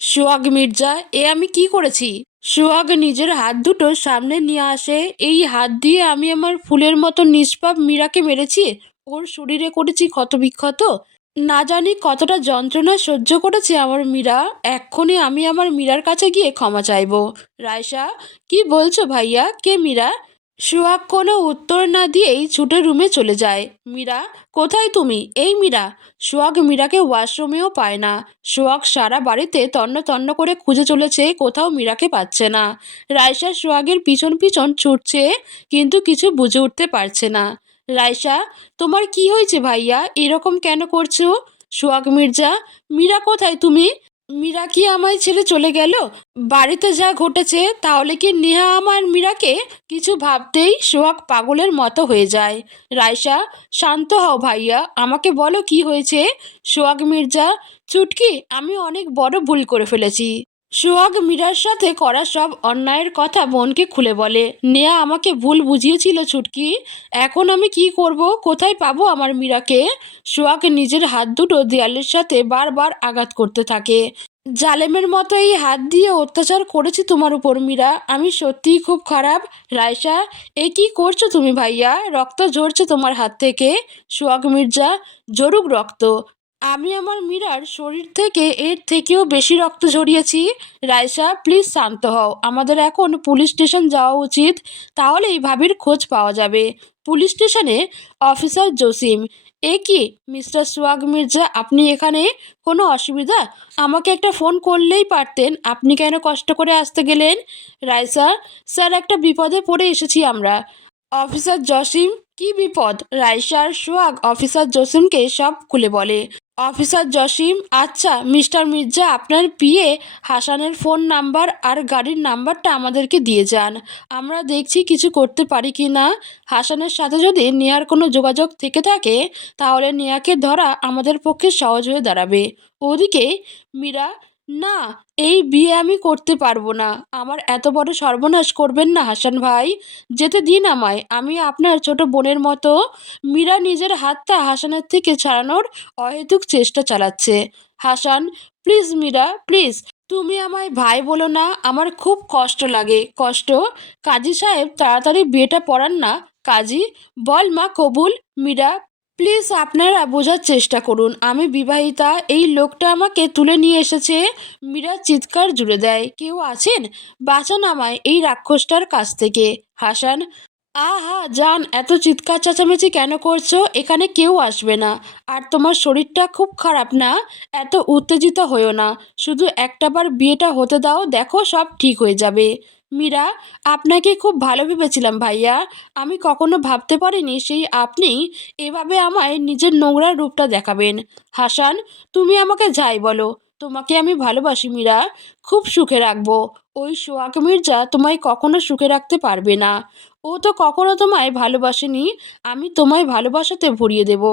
সোহাগ মির্জা, এ আমি কি করেছি? সোহাগ নিজের হাত দুটো সামনে নিয়ে আসে। এই হাত দিয়ে আমি আমার ফুলের মতো নিষ্পাপ মীরাকে মেরেছি। ওর শরীরে করেছি ক্ষতবিক্ষত। না জানি কতটা যন্ত্রণা সহ্য করেছে আমার মীরা। এক্ষুনি আমি আমার মীরার কাছে গিয়ে ক্ষমা চাইবো। রায়সা, কি বলছো ভাইয়া? কে মীরা? সোহাগ কোনো উত্তর না দিয়েই ছুটে রুমে চলে যায়। মীরা, কোথায় তুমি? এই মীরা। সোহাগ মীরাকে ওয়াশরুমেও পায় না। সোহাগ সারা বাড়িতে তন্ন তন্ন করে খুঁজে চলেছে, কোথাও মীরাকে পাচ্ছে না। রায়সা সোহাগের পিছন পিছন ছুটছে, কিন্তু কিছু বুঝে উঠতে পারছে না। রায়সা, তোমার কি হয়েছে ভাইয়া? এরকম কেন করছো? সোহাগ মির্জা, মীরা কোথায়? তুমি? মীরা কি আমায় ছেড়ে চলে গেল? বাড়িতে যা ঘটেছে, তাহলে কি নেহা আমার মীরাকে? কিছু ভাবতেই সোহাগ পাগলের মতো হয়ে যায়। রায়সা, শান্ত হও ভাইয়া, আমাকে বলো কি হয়েছে। সোহাগ মির্জা, চুটকি, আমি অনেক বড় ভুল করে ফেলেছি। সোহাগ মীরার সাথে করা সব অন্যায়ের কথা বোনকে খুলে বলে। নেহা আমাকে ভুল বুঝিয়েছিল চুটকি। এখন আমি কি করব? কোথায় পাবো আমার মীরাকে? সোহাগ নিজের হাত দুটো দেয়ালের সাথে বারবার আঘাত করতে থাকে। জালেমের মতো এই হাত দিয়ে অত্যাচার করেছি তোমার উপর মীরা, আমি সত্যিই খুব খারাপ। রায়সা, এ কি করছো তুমি ভাইয়া? রক্ত ঝরছে তোমার হাত থেকে। সোহাগ মির্জা, ঝরুক রক্ত। আমি আমার মীরার শরীর থেকে এর থেকেও বেশি রক্ত ঝরিয়েছি। রায়সা, প্লিজ শান্ত হও, আমাদের এখন পুলিশ স্টেশন যাওয়া উচিত, তাহলেই ভাবির খোঁজ পাওয়া যাবে। পুলিশ স্টেশনে? অফিসার জসিম, এ কি মিস্টার সোহাগ মির্জা, আপনি এখানে? কোনো অসুবিধা? আমাকে একটা ফোন করলেই পারতেন, আপনি কেন কষ্ট করে আসতে গেলেন? রাইসা, স্যার, একটা বিপদে পড়ে এসেছি আমরা। অফিসার জসিম, কি বিপদ? রাইসা আর সোহাগ অফিসার জসিমকে সব খুলে বলে। অফিসার জসিম, আচ্ছা মিস্টার মির্জা, আপনার পিএ হাসানের ফোন নাম্বার আর গাড়ির নাম্বারটা আমাদেরকে দিয়ে যান। আমরা দেখছি কিছু করতে পারি কি না। হাসানের সাথে যদি নেহার কোনো যোগাযোগ থেকে থাকে, তাহলে নেহাকে ধরা আমাদের পক্ষে সহজ হয়ে দাঁড়াবে। ওদিকে মীরা, না, এই বিয়ে আমি করতে পারবো না। আমার এত বড় সর্বনাশ করবেন না হাসান ভাই। যেতে দিন আমায়, আমি আপনার ছোট বোনের মতো। মীরা নিজের হাতটা হাসানের থেকে ছাড়ানোর অহেতুক চেষ্টা চালাচ্ছে। হাসান, প্লিজ মীরা, প্লিজ, তুমি আমায় ভাই বলো না, আমার খুব কষ্ট লাগে। কষ্ট? কাজী সাহেব, তাড়াতাড়ি বিয়েটা পড়ান না। কাজী, বল মা কবুল। মীরা, প্লিজ আপনারা বোঝার চেষ্টা করুন, আমি বিবাহিতা, এই লোকটা আমাকে তুলে নিয়ে এসেছে। মীরা চিৎকার জুড়ে দেয়, কেউ আছেন? বাঁচান আমায় এই রাক্ষসটার কাছ থেকে। হাসান, আহা জান, এত চিৎকার চেঁচামেচি কেন করছো? এখানে কেউ আসবে না। আর তোমার শরীরটা খুব খারাপ না? এত উত্তেজিত হয়েও না, শুধু একটাবার বিয়েটা হতে দাও, দেখো সব ঠিক হয়ে যাবে। মীরা, আপনাকে খুব ভালো ভেবেছিলাম ভাইয়া। আমি কখনো ভাবতে পারিনি সেই আপনি এভাবে আমায় নিজের নোংরা রূপটা দেখাবেন। হাসান, তুমি আমাকে যাই বলো, তোমাকে আমি ভালোবাসি মীরা, খুব সুখে রাখবো। ওই সোহাগ মির্জা তোমায় কখনো সুখে রাখতে পারবে না। ও তো কখনো তোমায় ভালোবাসেনি। আমি তোমায় ভালোবাসাতে ভরিয়ে দেব।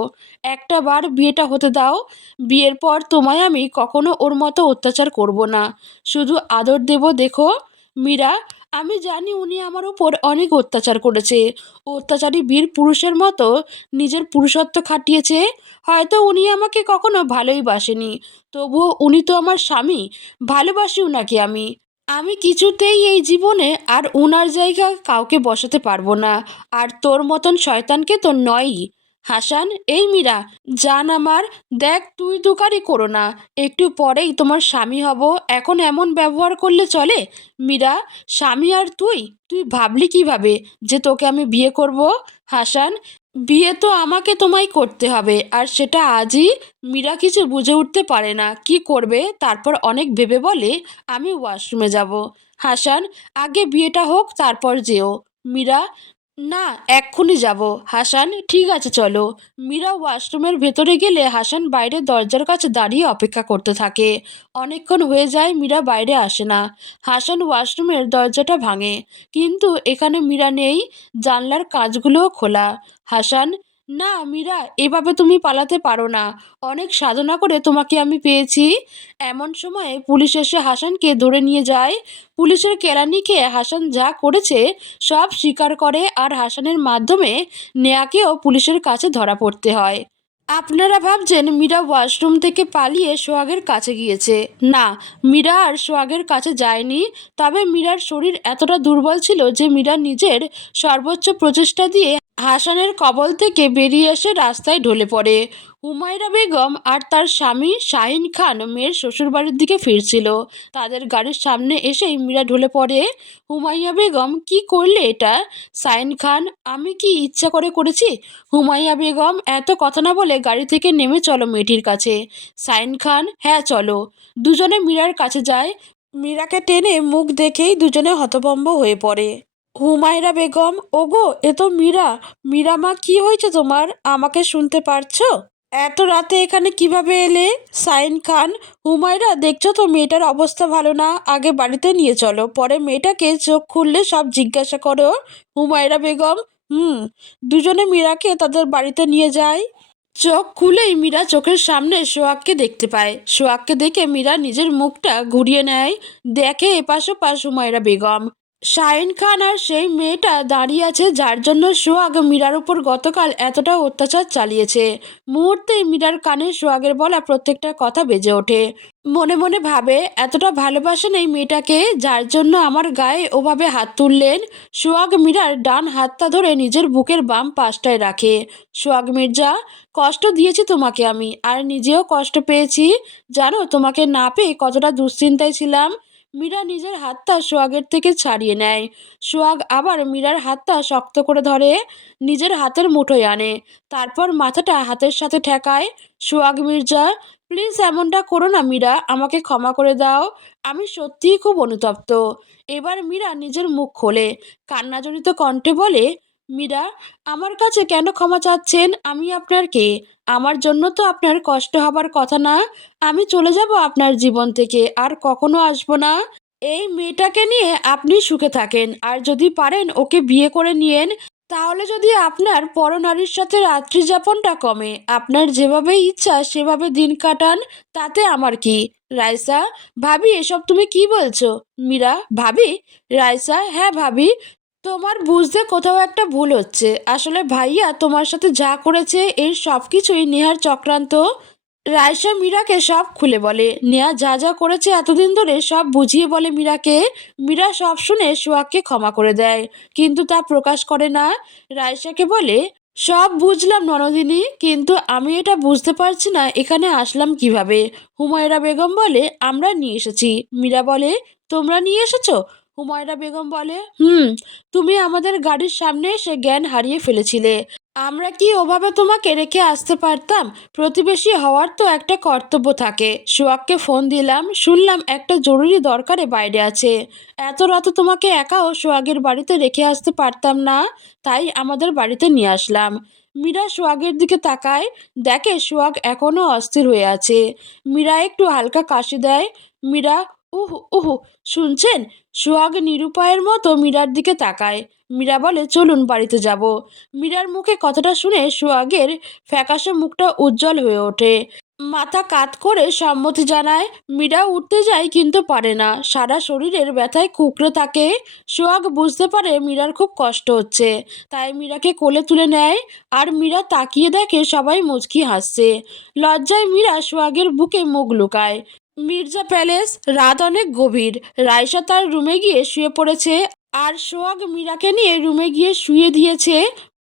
একটা বার বিয়েটা হতে দাও। বিয়ের পর তোমায় আমি কখনো ওর মতো অত্যাচার করব না, শুধু আদর দেব, দেখো। মীরা, আমি জানি উনি আমার উপর অনেক অত্যাচার করেছে। অত্যাচারী বীর পুরুষের মতো নিজের পুরুষত্ব খাটিয়েছে। হয়তো উনি আমাকে কখনো ভালোই বাসেনি, তবুও উনি তো আমার স্বামী। ভালোবাসি উনাকে আমি। আমি কিছুতেই এই জীবনে আর উনার জায়গা কাউকে বসাতে পারবো না। আর তোর মতন শয়তানকে তো নয়ই। হাসান, এই মীরা, জান আমার, দেখ তুই তুকারি করো না, একটু পরেই তোমার স্বামী হব, এখন এমন ব্যবহার করলে চলে? মীরা, স্বামী আর তুই? তুই ভাবলি কিভাবে যে তোকে আমি বিয়ে করব? হাসান, বিয়ে তো আমাকে তোমায় করতে হবে, আর সেটা আজই। মীরা কিছু বুঝে উঠতে পারে না কি করবে, তারপর অনেক ভেবে বলে, আমি ওয়াশরুমে যাব। হাসান, আগে বিয়েটা হোক তারপর যেও। মীরা, না, এক্ষুনি যাব। হাসান, ঠিক আছে চলো। মীরা ওয়াশরুমের ভেতরে গেলে হাসান বাইরে দরজার কাছে দাঁড়িয়ে অপেক্ষা করতে থাকে। অনেকক্ষণ হয়ে যায়, মীরা বাইরে আসে না। হাসান ওয়াশরুমের দরজাটা ভাঙে, কিন্তু এখানে মীরা নেই। জানলার কাঁচগুলোও খোলা। হাসান, না মীরা, এভাবে তুমি পালাতে পারো না, অনেক সাধনা করে তোমাকে আমি পেয়েছি। এমন সময়ে পুলিশ এসে হাসানকে ধরে নিয়ে যায়। পুলিশের কেরানি খেয়ে হাসান যা করেছে সব স্বীকার করে, আর হাসানের মাধ্যমে নেহাকেও পুলিশের কাছে ধরা পড়তে হয়। আপনারা ভাবছেন মীরা ওয়াশরুম থেকে পালিয়ে সোহাগের কাছে গিয়েছে। না, মীরা আর সোহাগের কাছে যায়নি। তবে মীরার শরীর এতটা দুর্বল ছিল যে মীরা নিজের সর্বোচ্চ প্রচেষ্টা দিয়ে হাসানের কবল থেকে বেরিয়ে এসে রাস্তায় ঢলে পড়ে। হুমায়রা বেগম আর তার স্বামী শাহিন খান মেয়ের শ্বশুরবাড়ির দিকে ফিরছিল। তাদের গাড়ির সামনে এসেই মীরা ঢলে পড়ে। হুমাইয়া বেগম, কি করলে এটা? শাহিন খান, আমি কি ইচ্ছা করে করেছি? হুমাইয়া বেগম, এত কথা না বলে গাড়ি থেকে নেমে চলো মেয়েটির কাছে। শাহিন খান, হ্যাঁ চলো। দুজনে মীরার কাছে যায়। মীরাকে টেনে মুখ দেখেই দুজনে হতভম্ব হয়ে পড়ে। হুমায়রা বেগম, ওগো এ তো মীরা। মীরা মা, কি হয়েছে তোমার? আমাকে শুনতে পারছো? এত রাতে এখানে কিভাবে এলে? সাইন খান, হুমায়রা দেখছো তো মেয়েটার অবস্থা ভালো না, আগে বাড়িতে নিয়ে চলো, পরে মেয়েটাকে চোখ খুললে সব জিজ্ঞাসা করো। হুমায়রা বেগম, হুম। দুজনে মীরাকে তাদের বাড়িতে নিয়ে যায়। চোখ খুলেই মীরা চোখের সামনে সোহাগকে দেখতে পায়। সোহাগকে দেখে মীরা নিজের মুখটা ঘুরিয়ে নেয়। দেখে এপাশ ওপাশ হুমায়রা বেগম। শাহিন খান আর সেই মেয়েটা দাঁড়িয়ে আছে যার জন্য সোহাগ মীরার উপর গতকাল এতটা অত্যাচার চালিয়েছে। মুহূর্তেই মীরার কানে সোহাগের বলা প্রত্যেকটা কথা বেজে ওঠে। মনে মনে ভাবে, এতটা ভালোবাসেন এই মেয়েটাকে যার জন্য আমার গায়ে ওভাবে হাত তুললেন। সোহাগ মীরার ডান হাতটা ধরে নিজের বুকের বাম পাশটায় রাখে। সোহাগ মির্জা, কষ্ট দিয়েছি তোমাকে আমি, আর নিজেও কষ্ট পেয়েছি। জানো তোমাকে না পেয়ে কতটা দুশ্চিন্তায় ছিলাম। মীরা নিজের হাতটা সোহাগের থেকে ছাড়িয়ে নেয়। সোহাগ আবার মীরার হাতটা শক্ত করে ধরে, নিজের হাতের মুঠোয় আনে। তারপর মাথাটা হাতের সাথে ঠেকায়। সোহাগ মির্জা, প্লিজ এমনটা করো না মীরা, আমাকে ক্ষমা করে দাও। আমি সত্যিই খুব অনুতপ্ত। এবার মীরা নিজের মুখ খোলে। কান্নাজড়িত কণ্ঠে বলে, মীরা, আমার কাছে কেন ক্ষমা চাচ্ছেন? আমি আপনার কে? আমার জন্য তো আপনার কষ্ট হবার কথা না। আমি চলে যাব আপনার জীবন থেকে, আর কখনো আসবো না। এই মেয়েটাকে নিয়ে আপনি সুখে থাকেন, আর যদি পারেন ওকে বিয়ে করে নিয়েন। তাহলে যদি আপনার পরনারীর সাথে রাত্রি যাপনটা কমে, আপনার যেভাবে ইচ্ছা সেভাবে দিন কাটান, তাতে আমার কি? রাইসা, ভাবি এসব তুমি কি বলছো? মীরা, ভাবি? রাইসা, হ্যাঁ ভাবি। তোমার বুঝতে কোথাও একটা ভুল হচ্ছে। আসলে ভাইয়া তোমার সাথে যা করেছে এর সব কিছুই নেহার চক্রান্ত। রায়সা মীরাকে সব খুলে বলে। নেহা যা যা করেছে এতদিন ধরে সব বুঝিয়ে বলে মীরাকে। মীরা সব শুনে সোহাগকে ক্ষমা করে দেয়, কিন্তু তা প্রকাশ করে না। রায়সাকে বলে, সব বুঝলাম ননদিনী, কিন্তু আমি এটা বুঝতে পারছি না এখানে আসলাম কিভাবে। হুমায়রা বেগম বলে, আমরা নিয়ে এসেছি। মীরা বলে, তোমরা নিয়ে এসেছো? হুমায়রা বেগম বলে, হুম। তুমি আমাদের গাড়ির সামনে এসে জ্ঞান হারিয়ে ফেলেছিলে। আমরা কি ওভাবে তোমাকে রেখে আসতে পারতাম? প্রতিবেশী হওয়ার তো একটা কর্তব্য থাকে। সোহাগকে ফোন দিলাম, শুনলাম একটা জরুরি দরকারে বাইরে আছে। এত রাতে তোমাকে একাও সোহাগের বাড়িতে রেখে আসতে পারতাম না, তাই আমাদের বাড়িতে নিয়ে আসলাম। মীরা সোহাগের দিকে তাকায়, দেখে সোহাগ এখনও অস্থির হয়ে আছে। মীরা একটু হালকা কাশি দেয়। মীরা, উহ উহ, শুনছেন? সোহাগ নিরুপায়ের মতো মীরার দিকে তাকায়। মীরা বলে, চলুন বাড়িতে যাব। মীরার মুখে কথাটা শুনে সোহাগের ফ্যাকাশে মুখটা উজ্জ্বল হয়ে ওঠে। মাথা কাত করে সম্মতি জানায়। মীরা উঠতে যায় কিন্তু পারে না, সারা শরীরের ব্যথায় কুঁকড়ে থাকে। সোহাগ বুঝতে পারে মীরার খুব কষ্ট হচ্ছে, তাই মীরাকে কোলে তুলে নেয়। আর মীরা তাকিয়ে দেখে সবাই মুচকি হাসছে। লজ্জায় মীরা সোহাগের বুকে মুখ লুকায়। মির্জা প্যালেস, রাত অনেক গভীর। রাইসা তার রুমে গিয়ে শুয়ে পড়েছে, আর সোহাগ মীরাকে নিয়ে রুমে গিয়ে শুয়ে দিয়েছে।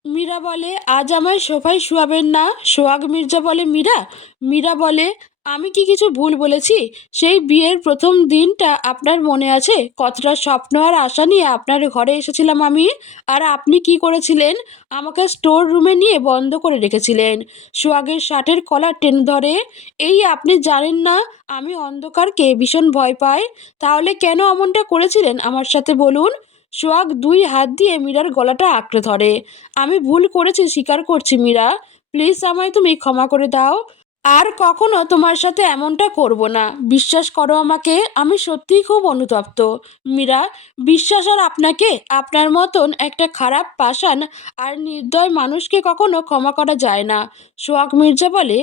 মীরা বলে, আজ আমায় সোফায় শুয়াবেন না? সোহাগ মির্জা বলে, মীরা? মীরা বলে, আমি কি কিছু ভুল বলেছি? সেই বিয়ের প্রথম দিনটা আপনার মনে আছে? কতটা স্বপ্ন আর আশা নিয়ে আপনার ঘরে এসেছিলাম আমি। আর আপনি কি করেছিলেন? আমাকে স্টোর রুমে নিয়ে বন্ধ করে রেখেছিলেন। সোহাগের শার্টের কলার টেনে ধরে, এই আপনি জানেন না আমি অন্ধকারকে ভীষণ ভয় পাই? তাহলে কেন এমনটা করেছিলেন আমার সাথে বলুন? সোহাগ দুই হাত দিয়ে মীরার গলাটা আঁকড়ে ধরে। আমি ভুল করেছি, স্বীকার করছি মীরা। প্লিজ আমায় তুমি ক্ষমা করে দাও। আর কখনো তোমার সাথে এমনটা করব না। বিশ্বাস করো আমাকে, আমি সত্যিই খুব অনুতপ্ত। মীরা, বিশ্বাস আর আপনাকে? আপনার মতন একটা খারাপ পাষাণ আর নির্দয় মানুষকে কখনো ক্ষমা করা যায় না। সোহাগ মির্জা বলে,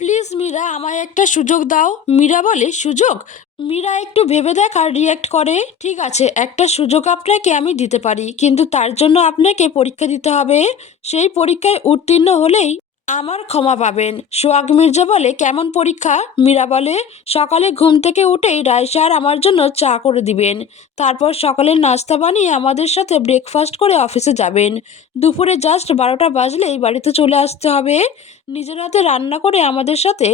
প্লিজ মীরা, আমায় একটা সুযোগ দাও। মীরা বলে, সুযোগ? মীরা একটু ভেবে দেখার রিয়্যাক্ট করে, ঠিক আছে একটা সুযোগ আপনাকে আমি দিতে পারি, কিন্তু তার জন্য আপনাকে পরীক্ষা দিতে হবে। সেই পরীক্ষায় উত্তীর্ণ হলেই আমার ক্ষমা পাবেন। সোহাগ মির্জা বলে, কেমন পরীক্ষা? মীরা বলে, সকালে ঘুম থেকে উঠেই রায়সা আর আমার জন্য চা করে দিবেন। তারপর সকালের নাস্তা বানিয়ে আমাদের সাথে ব্রেকফাস্ট করে অফিসে যাবেন। দুপুরে জাস্ট 12টা বাজলেই বাড়িতে চলে আসতে হবে। নিজের হাতে রান্না করে আমাদের সাথে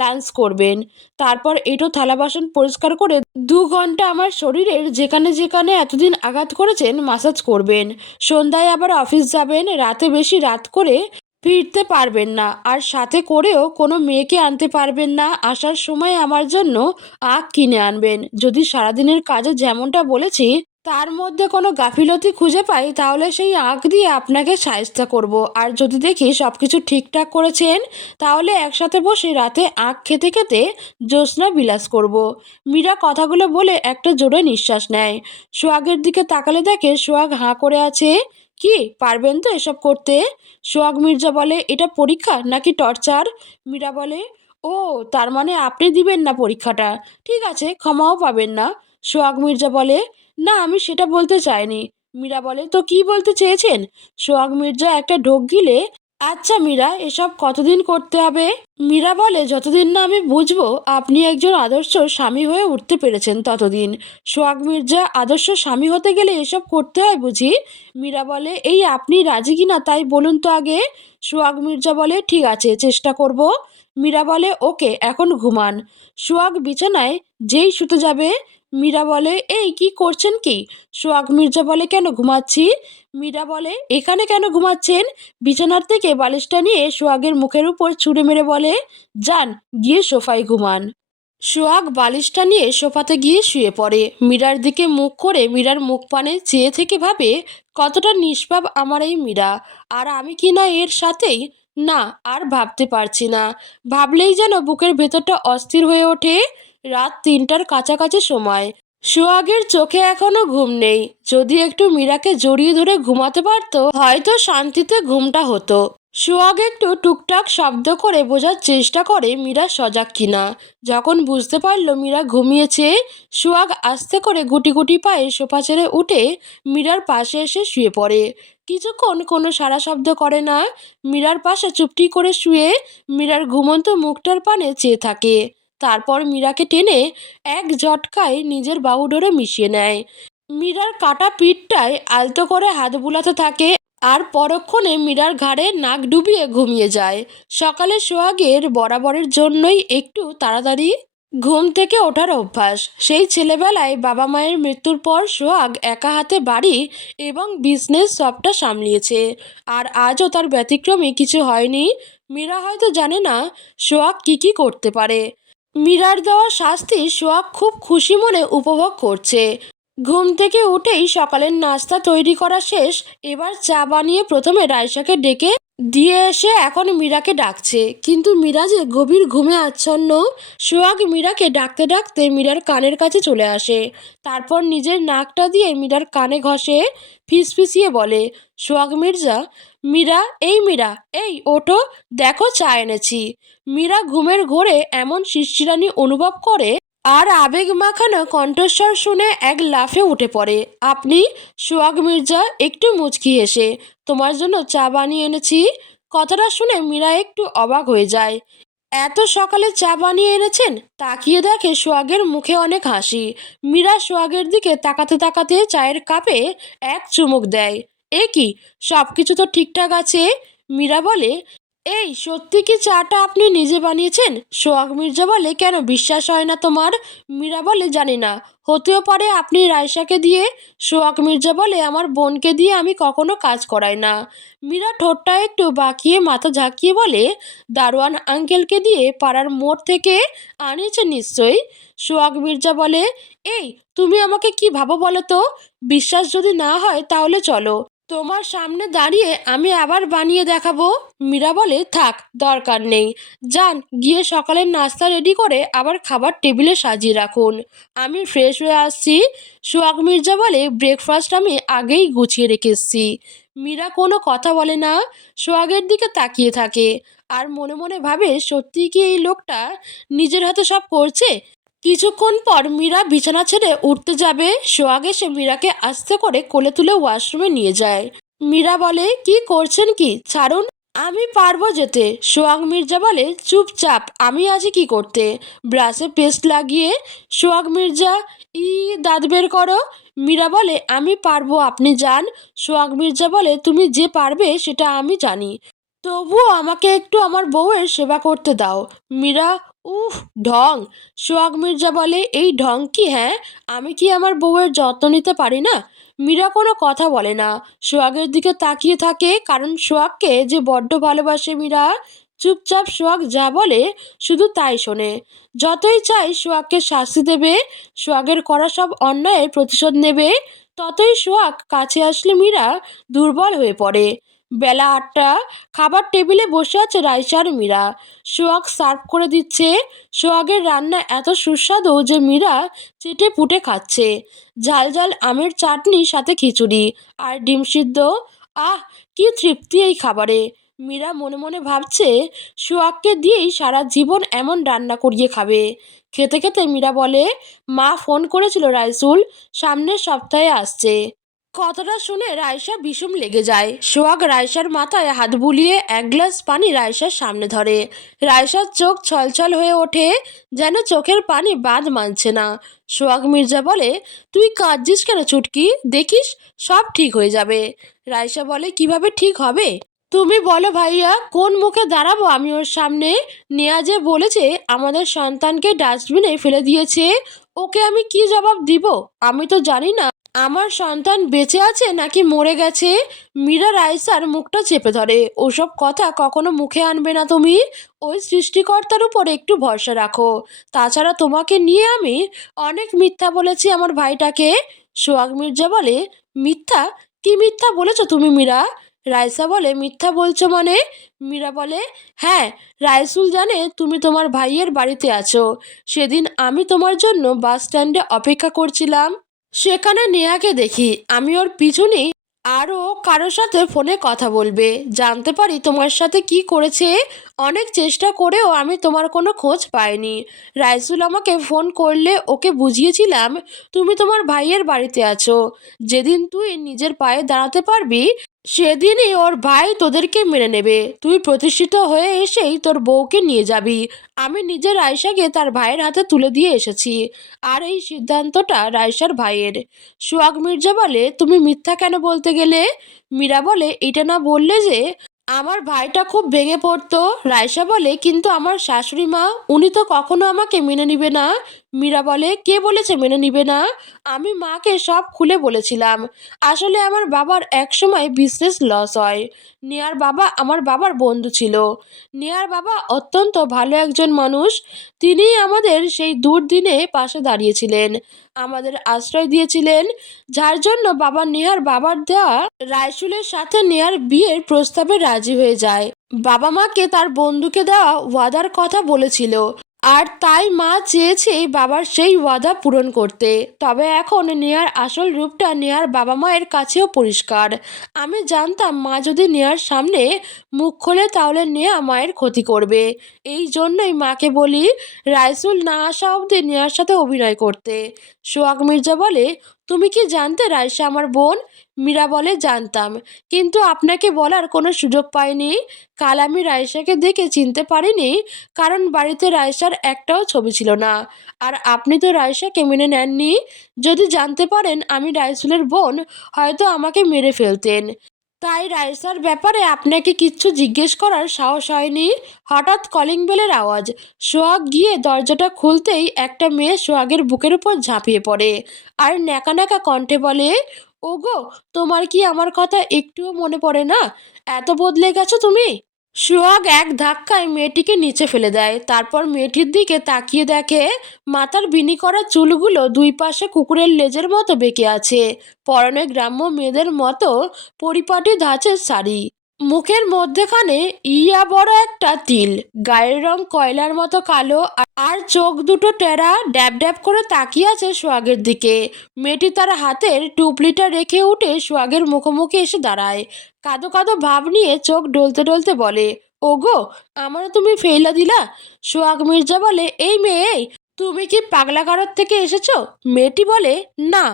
লাঞ্চ করবেন। তারপর এঁটো থালা বাসন পরিষ্কার করে 2 ঘন্টা আমার শরীরের যেখানে যেখানে এতদিন আঘাত করেছেন মাসাজ করবেন। সন্ধ্যায় আবার অফিস যাবেন। রাতে বেশি রাত করে ফিরতে পারবেন না, আর সাথে করেও কোনো মেয়েকে আনতে পারবেন না। আসার সময় আমার জন্য আখ কিনে আনবেন। যদি সারাদিনের কাজে যেমনটা বলেছি তার মধ্যে কোনো গাফিলতি খুঁজে পাই তাহলে সেই আখ দিয়ে আপনাকে সাহায্য করব। আর যদি দেখি সব কিছু ঠিকঠাক করেছেন তাহলে একসাথে বসে রাতে আখ খেতে খেতে জ্যোৎস্না বিলাস করব। মীরা কথাগুলো বলে একটা জোরে নিঃশ্বাস নেয়। সোহাগের দিকে তাকালে দেখে সোহাগ হাঁ করে আছে। কি পারবেন তো এসব করতে? সোহাগ মির্জা বলে, এটা পরীক্ষা নাকি টর্চার? মীরা বলে, ও, তার মানে আপনি দিবেন না পরীক্ষাটা? ঠিক আছে, ক্ষমাও পাবেন না। সোহাগ মির্জা বলে, না, আমি সেটা বলতে চাইনি। মীরা বলে, তো কি বলতে চেয়েছেন? সোহাগ মির্জা একটা ঢোক গিলে, আচ্ছা মীরা, এসব কতদিন করতে হবে? মীরা বলে, যতদিন না আমি বুঝবো আপনি একজন আদর্শ স্বামী হয়ে উঠতে পেরেছেন ততদিন। সোহাগ মির্জা, আদর্শ স্বামী হতে গেলে এসব করতে হয় বুঝি? মীরা বলে, এই আপনি রাজি কিনা তাই বলুন তো আগে। সোহাগ মির্জা বলে, ঠিক আছে, চেষ্টা করব। মীরা বলে, ওকে, এখন ঘুমান। সোহাগ বিছানায় যেই শুতে যাবে মীরা বলে, এই কি করছেন কি? সোহাগ মির্জা বলে, কেন ঘুমাচ্ছি? মীরা বলে, এখানে কেন ঘুমাচ্ছেন? বিছানার থেকে বালিশটা নিয়ে সোহাগের মুখের উপর ছুঁড়ে মেরে বলে, যান, গিয়ে সোফায় ঘুমান। সোহাগ বালিশটা নিয়ে সোফাতে গিয়ে শুয়ে পড়ে। মীরার দিকে মুখ করে মীরার মুখ পানে চেয়ে থেকে ভাবে, কতটা নিষ্পাপ আমার এই মীরা। আর আমি কি না এর সাথেই? না, আর ভাবতে পারছি না। ভাবলেই যেন বুকের ভেতরটা অস্থির হয়ে ওঠে। রাত 3টার কাছাকাছি সময়। সোহাগের চোখে এখনো ঘুম নেই। যদি একটু মীরাকে জড়িয়ে ধরে ঘুমাতে পারতো হয়তো শান্তিতে ঘুমটা হতো। সোহাগ একটু টুকটাক শব্দ করে বোঝার চেষ্টা করে মীরা সজাগ কিনা। যখন বুঝতে পারল মীরা ঘুমিয়েছে, সোহাগ আস্তে করে গুটি গুটি পায়ে সোফা ছেড়ে উঠে মীরার পাশে এসে শুয়ে পড়ে। কিছুক্ষণ কোনো সাড়া শব্দ করে না। মীরার পাশে চুপটি করে শুয়ে মীরার ঘুমন্ত মুখটার পানে চেয়ে থাকে। তারপর মীরাকে টেনে এক ঝটকায় নিজের বাহুডোরে মিশিয়ে নেয়। মীরার কাটা পিঠটায় আলতো করে হাত বুলাতে থাকে আর পরক্ষণে মীরার ঘাড়ে নাক ডুবিয়ে ঘুমিয়ে যায়। সকালে সোহাগের বরাবরের জন্যই একটু তাড়াতাড়ি ঘুম থেকে ওঠার অভ্যাস। সেই ছেলেবেলায় বাবা মায়ের মৃত্যুর পর সোহাগ একা হাতে বাড়ি এবং বিজনেস সবটা সামলিয়েছে। আর আজও তার ব্যতিক্রমী কিছু হয়নি। মীরা হয়তো জানে না সোহাগ কি কি করতে পারে। মীরার দেওয়া শাস্তি সোহাগ খুব খুশি মনে উপভোগ করছে। ঘুম থেকে উঠেই সকালের নাস্তা তৈরি করা শেষ। এবার চা বানিয়ে প্রথমে রায়সাকে ডেকে দিয়ে এসে এখন মীরাকে ডাকছে, কিন্তু মীরা যে গভীর ঘুমে আচ্ছন্ন। সোহাগ মীরাকে ডাকতে ডাকতে মীরার কানের কাছে চলে আসে। তারপর নিজের নাকটা দিয়ে মীরার কানে ঘষে ফিসফিসিয়ে বলে, সোহাগ মির্জা। মীরা, এই মীরা, এই ওঠো, দেখো চা এনেছি। মীরা ঘুমের ঘোরে এমন শিরশিরানি অনুভব করে আর আবেগ মাখানো কণ্ঠস্বর শুনে এক লাফে উঠে পড়ে। আপনি? সোহাগ মির্জা একটু মুচকি হেসে, তোমার জন্য চা বানিয়ে এনেছি। কথাটা শুনে মীরা একটু অবাক হয়ে যায়। এত সকালে চা বানিয়ে এনেছেন? তাকিয়ে দেখে সোহাগের মুখে অনেক হাসি। মীরা সোহাগের দিকে তাকাতে তাকাতে চায়ের কাপে এক চুমুক দেয়। এ কি, সব কিছু তো ঠিকঠাক আছে। মীরা বলে, এই সত্যি কি চাটা আপনি নিজে বানিয়েছেন? সোহাগ মির্জা বলে, কেন বিশ্বাস হয় না তোমার? মীরা বলে, জানি না, হতেও পারে আপনি রায়সাকে দিয়ে। সোহাগ মির্জা বলে, আমার বোনকে দিয়ে আমি কখনো কাজ করাই না। মীরা ঠোঁটটা একটু বাঁকিয়ে মাথা ঝাঁকিয়ে বলে, দারোয়ান আঙ্কেলকে দিয়ে পাড়ার মোড় থেকে আনিয়েছে নিশ্চয়ই। সোহাগ মির্জা বলে, এই তুমি আমাকে কি ভাবো বলো তো? বিশ্বাস যদি না হয় তাহলে চলো, তোমার সামনে দাঁড়িয়ে আমি আবার বানিয়ে দেখাবো। মীরা বলে, থাক, দরকার নেই। যান, গিয়ে সকালের নাস্তা রেডি করে আবার খাবার টেবিলে সাজিয়ে রাখুন, আমি ফ্রেশ হয়ে আসছি। সোহাগ মির্জা বলে, ব্রেকফাস্ট আমি আগেই গুছিয়ে রেখেছি। মীরা কোনো কথা বলে না, সোহাগের দিকে তাকিয়ে থাকে আর মনে মনে ভাবে, সত্যি কি এই লোকটা নিজের হাতে সব করছে? কিছুক্ষণ পর মীরা বিছানা ছেড়ে উঠতে যাবে। সোহাগ এসে মীরাকে আস্তে করে কোলে তুলে ওয়াশরুমে নিয়ে যায়। মীরা বলে, কি করছেন কি, ছাড়ুন। আমি পারবো যেতে। সোহাগ মির্জা বলে, চুপচাপ, আমি আছি কি করতে। ব্রাশে পেস্ট লাগিয়ে সোহাগ মির্জা, ই, দাঁত বের করো। মীরা বলে, আমি পারবো, আপনি যান। সোহাগ মির্জা বলে, তুমি যে পারবে সেটা আমি জানি, তবুও আমাকে একটু আমার বউয়ের সেবা করতে দাও। মীরা, উফ, ঢং। সোহাগ মির্জা বলে, এই ঢং কি? হ্যাঁ, আমি কি আমার বউয়ের যত্ন নিতে পারি না? মীরা কোনো কথা বলে না, সোহাগের দিকে তাকিয়ে থাকে, কারণ সোহাগকে যে বড্ড ভালোবাসে মীরা। চুপচাপ সোহাগ যা বলে শুধু তাই শোনে। যতই চাই সোহাগকে শাস্তি দেবে, সোহাগের করা সব অন্যায়ের প্রতিশোধ নেবে, ততই সোহাগ কাছে আসলে মীরা দুর্বল হয়ে পড়ে। বেলা 8টা, খাবার টেবিলে বসে আছে রাইসা আর মীরা। সোহাগ সার্ভ করে দিচ্ছে। সোহাগের রান্না এত সুস্বাদু যে মীরা চেটে পুটে খাচ্ছে। ঝাল ঝাল আমের চাটনি, সাথে খিচুড়ি আর ডিম সিদ্ধ। আহ, কি তৃপ্তি এই খাবারে। মীরা মনে মনে ভাবছে, সোহাগকে দিয়েই সারা জীবন এমন রান্না করিয়ে খাবে। খেতে খেতে মীরা বলে, মা ফোন করেছিল রাইসুল, সামনের সপ্তাহে আসছে। কথাটা শুনে রাইসা বিষম লেগে যায়। সোহাগ রাইসার মাথায় হাত বুলিয়ে এক গ্লাস পানি রাইসার সামনে ধরে। রাইসার চোখ ছলছল হয়ে ওঠে, যেন চোখের পানি বাঁধ মানছে না। সোহাগ মির্জা বলে, তুই কাঁদছিস কেন চুটকি? দেখিস সব ঠিক হয়ে যাবে। রাইসা বলে, কিভাবে ঠিক হবে? তুমি বলো ভাইয়া, কোন মুখে দাঁড়াবো আমি ওর সামনে? নেয়া যে বলেছে আমাদের সন্তানকে ডাস্টবিনে ফেলে দিয়েছে, ওকে আমি কি জবাব দিব? আমি তো জানি না আমার সন্তান বেঁচে আছে নাকি মরে গেছে। মীরা রাইসার মুখটা চেপে ধরে, ওসব কথা কখনো মুখে আনবে না তুমি। ওই সৃষ্টিকর্তার উপর একটু ভরসা রাখো। তাছাড়া তোমাকে নিয়ে আমি অনেক মিথ্যা বলেছি আমার ভাইটাকে। সোহাগ মির্জা বলে, মিথ্যা? কি মিথ্যা বলেছো তুমি মীরা? রাইসা বলে, মিথ্যা বলছো মানে? মীরা বলে, হ্যাঁ, রাইসুল জানে তুমি তোমার ভাইয়ের বাড়িতে আছো। সেদিন আমি তোমার জন্য বাস স্ট্যান্ডে অপেক্ষা করছিলাম, সেখানে নেহাকে দেখি। আমি ওর পিছনেই আরও কারোর সাথে ফোনে কথা বলবে, জানতে পারি তোমার সাথে কি করেছে। অনেক চেষ্টা করেও আমি তোমার কোনো খোঁজ পাইনি। রাইসুল আমাকে ফোন করলে ওকে বুঝিয়েছিলাম তুমি তোমার ভাইয়ের বাড়িতে আছো। যেদিন তুই নিজের পায়ে দাঁড়াতে পারবি, সেদিনই ওর ভাই তোদেরকে মেনে নেবে। তুই প্রতিষ্ঠিত হয়ে এসেই তোর বউকে নিয়ে যাবি। আমি নিজের রাইসাকে তার ভাইয়ের হাতে তুলে দিয়ে এসেছি, আর এই সিদ্ধান্তটা রাইসার ভাইয়ের। সোহাগ মির্জা বলে, তুমি মিথ্যা কেন বলতে গেলে? মীরা বলে, এটা না বললে যে আমার ভাইটা খুব ভেঙে পড়তো। রাইসা বলে, কিন্তু আমার শাশুড়ি মা, উনি তো কখনো আমাকে মেনে নিবে না। মীরা বলে, কে বলেছে মেনে নিবে না? আমি মাকে সব খুলে বলেছিলাম। আসলে আমার বাবার একসময় বিজনেস লস হয়। নেহার বাবা আমার বাবার বন্ধু ছিল। নেহার বাবা অত্যন্ত ভালো একজন মানুষ। তিনিই আমাদের সেই দুর্দিনে পাশে দাঁড়িয়েছিলেন, আমাদের আশ্রয় দিয়েছিলেন, যার জন্য বাবা নেহার বাবার দেওয়া রাইসুলের সাথে নেহার বিয়ের প্রস্তাবে রাজি হয়ে যায়। বাবা মাকে তার বন্ধুকে দেওয়া ওয়াদার কথা বলেছিল, আর তাই মা চেয়েছে বাবার সেই ওয়াদা পূরণ করতে। তবে এখন নেহার আসল রূপটা নেহার বাবা মায়ের কাছেও পরিষ্কার। আমি জানতাম মা যদি নেহার সামনে মুখ খোলে তাহলে নেহা মায়ের ক্ষতি করবে। এই জন্যই মাকে বলি রাইসুল না আসা অবধি নেহার সাথে অভিনয় করতে। সোহাগ মির্জা বলে, তুমি কি জানতে রাইসা আমার বোন? মীরা বলে, জানতাম, কিন্তু আপনাকে বলার কোনো সুযোগ পাইনি। কাল আমি রাইসাকে দেখে চিনতে পারিনি, কারণ বাড়িতে রাইসার একটাও ছবি ছিল না। আর আপনি তো রাইসাকে মেনে নেননি। যদি জানতে পারেন আমি রাইসুলের বোন, হয়তো আমাকে মেরে ফেলতেন। তাই রাইসার ব্যাপারে আপনাকে কিচ্ছু জিজ্ঞেস করার সাহস হয়নি। হঠাৎ কলিং বেলের আওয়াজ। সোহাগ গিয়ে দরজাটা খুলতেই একটা মেয়ে সোহাগের বুকের উপর ঝাঁপিয়ে পড়ে, আর ন্যাকা ন্যাকা কণ্ঠে বলে, ওগো, তোমার কি আমার কথা একটুও মনে পড়ে না? এত বদলে গেছো তুমি। সোহাগ এক ধাক্কায় মেয়েটিকে নিচে ফেলে দেয়, তারপর মেয়েটির দিকে তাকিয়ে দেখে মাথার বিনি করা চুলগুলো দুই পাশে কুকুরের লেজের মতো বেঁকে আছে। পরনে গ্রাম্য মেয়েদের মতো পরিপাটি ধাঁচের শাড়ি, মুখের মধ্যেখানে ইয়া বড় একটা তিল, গায়ের রং কয়লার মতো কালো, আর চোখ দুটো টেরা, ড্যাব ড্যাব করে তাকিয়ে আছে সোহাগের দিকে। মেয়েটি তার হাতের টুপলিটা রেখে উঠে সোহাগের মুখোমুখি এসে দাঁড়ায়। কাঁদো কাঁদো ভাব নিয়ে চোখ ডলতে ডলতে বলে, ওগো, আমার তুমি ফেইলা দিলা। সোহাগ মির্জা বলে, এই মেয়ে, এই, তুমি কি পাগলাগারদ থেকে এসেছো? মেয়েটি বলে, না,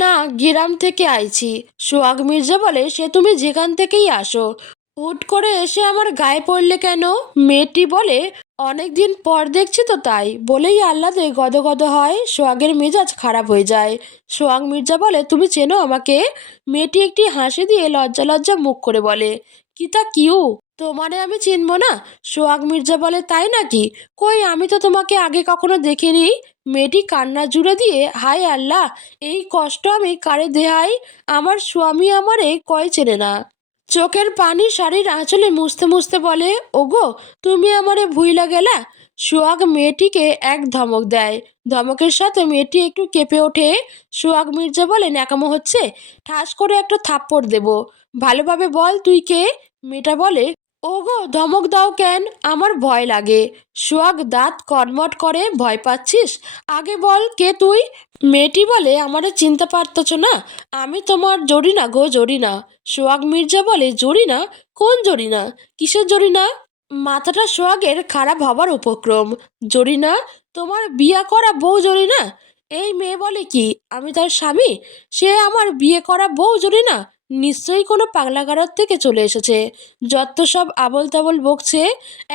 না, গ্রাম থেকে আইছি। সোহাগ মির্জা বলে, সে তুমি যেখান থেকেই আসো, হুট করে এসে আমার গায়ে পড়লে কেন? মেয়েটি বলে, অনেকদিন পর দেখছি তো তাই। বলেই আহ্লাদে গদগদ হয়। সোহাগের মেজাজ খারাপ হয়ে যায়। সোহাগ মির্জা বলে, তুমি চেনো আমাকে? মেয়েটি একটি হাসি দিয়ে লজ্জা লজ্জা মুখ করে বলে, কি তা কিউ, তোমারে আমি চিনবো না? সোহাগ মির্জা বলে, তাই নাকি? কই, আমি তো তোমাকে আগে কখনো দেখিনি। মেয়েটি কান্না জুড়ে দিয়ে, হায় আল্লাহ, এই কষ্ট আমি কারে দেহাই? আমার স্বামী আমারে কয় চেনে না। চোখের পানি শাড়ির আঁচলে মুছতে মুছতে বলে, ওগো, তুমি আমারে ভুইলা গেলা? সোহাগ মেয়েটিকে এক ধমক দেয়। ধমকের সাথে মেয়েটি একটু কেঁপে ওঠে। সোহাগ মির্জা বলে, ন্যাকামো হচ্ছে? ঠাস করে একটা থাপ্পড় দেব। ভালোভাবে বল, তুই কে? মেয়েটা বলে, ওগো, ধমক দাও কেন? আমার ভয় লাগে। সোহাগ দাঁত কটমট করে, ভয় পাচ্ছিস? আগে বল, কে তুই? মেয়েটি বলে, আমারে চিনতে পারতেছ না? আমি তোমার জরিনা গো, জরিনা। সোহাগ মির্জা বলে, জরিনা? কোন জরিনা? কিসের জরিনা? মাথাটা সোহাগের খারাপ হবার উপক্রম। জরিনা? তোমার বিয়ে করা বউ জরিনা? এই মেয়ে বলে কি, আমি তার স্বামী? সে আমার বিয়ে করা বউ জরিনা? নিশ্চয়ই কোনো পাগলাগারদ থেকে চলে এসেছে। যত সব আবল তাবল বকছে।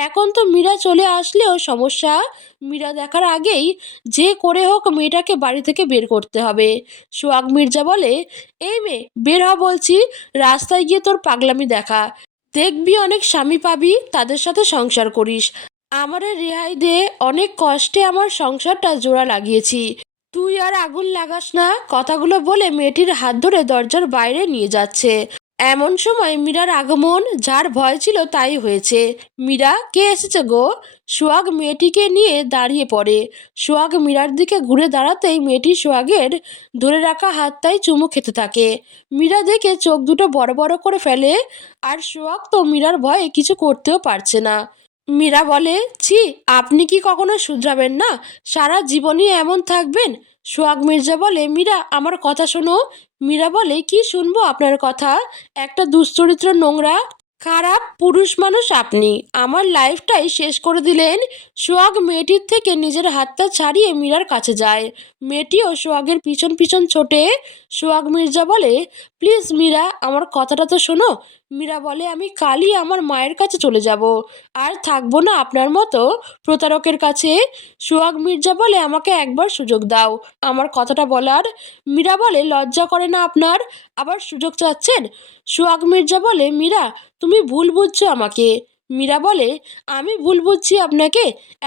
এখন তো মীরা চলে আসলেও সমস্যা। মীরা দেখার আগেই যে করে হোক মেয়েটাকে বাড়ি থেকে বের করতে হবে। সোহাগ মির্জা বলে, এই মেয়ে, বের হ বলছি। রাস্তায় গিয়ে তোর পাগলামি দেখা। দেখবি অনেক স্বামী পাবি, তাদের সাথে সংসার করিস। আমারে রেহাই দে, অনেক কষ্টে আমার সংসারটা জোড়া লাগিয়েছি। তুই আর আগুন লাগাস না। কথাগুলো বলে মেয়েটির হাত ধরে দরজার বাইরে নিয়ে যাচ্ছে। এমন সময় মীরার আগমন। যার ভয় ছিল তাই হয়েছে। মীরা, কে এসেছে গো? সোহাগ মেয়েটিকে নিয়ে দাঁড়িয়ে পড়ে। সোহাগ মীরার দিকে ঘুরে দাঁড়াতেই মেয়েটি সোহাগের ধরে রাখা হাতটাই চুমু খেতে থাকে। মীরা দেখে চোখ দুটো বড় বড় করে ফেলে। আর সোহাগ তো মীরার ভয়ে কিছু করতেও পারছে না। মীরা বলে, ছি, আপনি কি কখনো শুধরাবেন না? সারা জীবনই এমন থাকবেন? সোহাগ মির্জা বলে, মীরা, আমার কথা শোনো। মীরা বলে, কি শুনবো আপনার কথা? একটা দুশ্চরিত্র, নোংরা, খারাপ পুরুষ মানুষ আপনি। আমার লাইফটাই শেষ করে দিলেন। সোহাগ মেয়েটির থেকে নিজের হাতটা ছাড়িয়ে মীরার কাছে যায়। মেয়েটিও সোহাগের পিছন পিছন ছোটে। সোহাগ মির্জা বলে, প্লিজ মীরা, আমার কথাটা তো শোনো। মীরা বলে, আমি কালই আমার মায়ের কাছে চলে যাব। আর থাকবো না আপনার মতো প্রতারকের কাছে। সোহাগ মির্জা বলে, আমাকে একবার সুযোগ দাও আমার কথাটা বলার। মীরা বলে, লজ্জা করে না আপনার? আবার সুযোগ চাচ্ছেন? সোহাগ মির্জা বলে, মীরা, তুমি ভুল বুঝছো আমাকে। মীরা বলে, আমি ভুল বুঝছি আপনাকে?